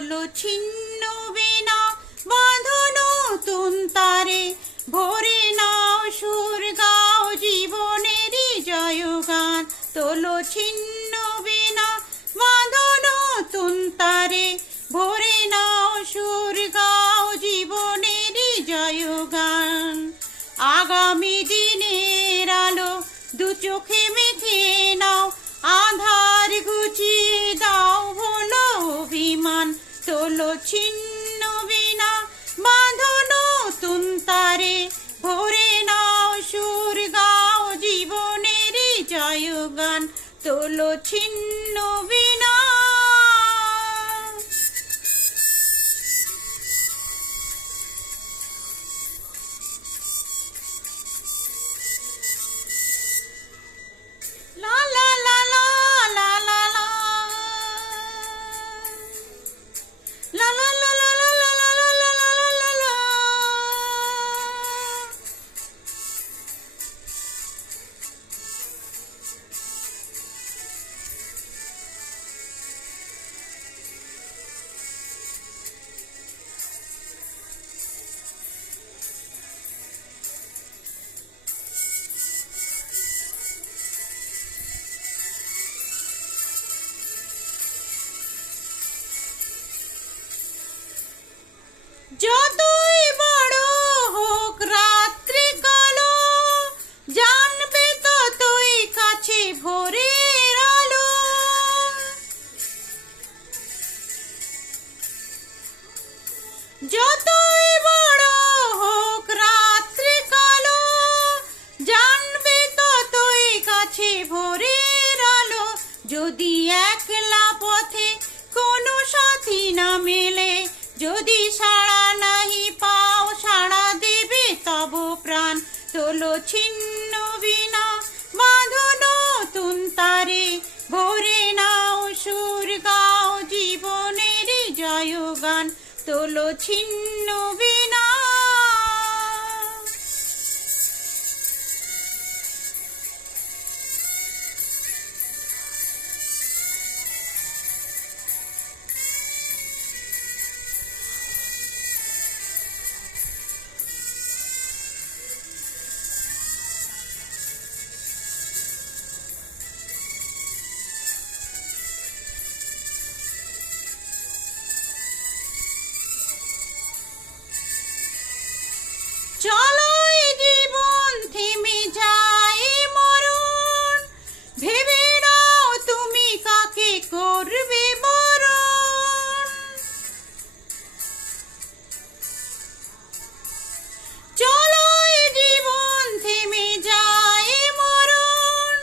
তোলো ছিন্ন বিনা বাঁধো নতুন তারে, ভরে নাও সুর গাও জীবনেরই জয়গান। তোলো ছিন্ন বিনা বাঁধো নতুন তারে, ভরে নাও সুর গাও জীবনেরই জয়গান। আগামী দিনের আলো দু চোখে মেখে নাও, আধার ঘুচিয়ে দাও ভোলো অভিমান। তোলো ছিন্ন বিনা বাঁধো নতুন তারে, ভরে নাও সুর গাও জীবনেরই জয়গান। তোলো ছিন্ন বিনা। লা লা লা লা লা লা লা লা লা লা লা লা লা লা লা লা। যতই বড় হোক রাত্রি কালো, জানবে ততই কাছে ভোরের আলো। যতই বড় হোক রাত্রি কালো, জানবে ততই কাছে ভোরের আলো। যদি একলা পথে কোনো সাথী না মেলে, যদি সাড়া নাহি পাও সাড়া দেবে তব প্রাণ। তোলো ছিন্ন বিনা বাঁধো নতুন তারে, ভরে নাও সুর গাও জীবনেরই জয়গান। তোলো ছিন্ন বিনা। চলো জীবন থেমে যায় মরণ, ভেবে নাও তুমি কাকে করবে বরণ। চলো জীবন থেমে যায় মরণ,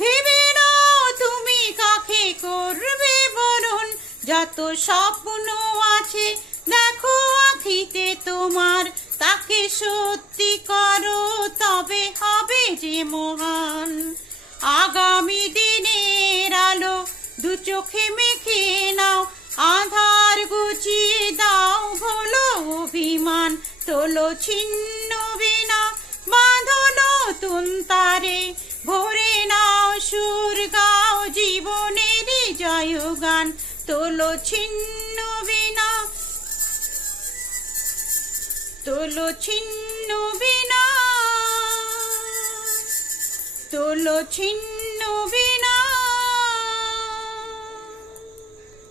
ভেবে নাও তুমি কাকে করবে বরণ। যত স্বপ্ন আছে দেখো আখিতে তোমার, তাকে সত্যি করো তবে হবে যে মহান। আগামী দিনের আলো দু চোখে মেখে নাও, আধার ঘুচিয়ে দাও ভোলো অভিমান। তোলো ছিন্ন বিনা বাঁধো নতুন তারে, ভরে নাও সুর গাও জীবনেরই জয়গান। তোলো ছিন্ন বিনা, তোলো ছিন্ন বিনা, তোলো ছিন্ন বিনা।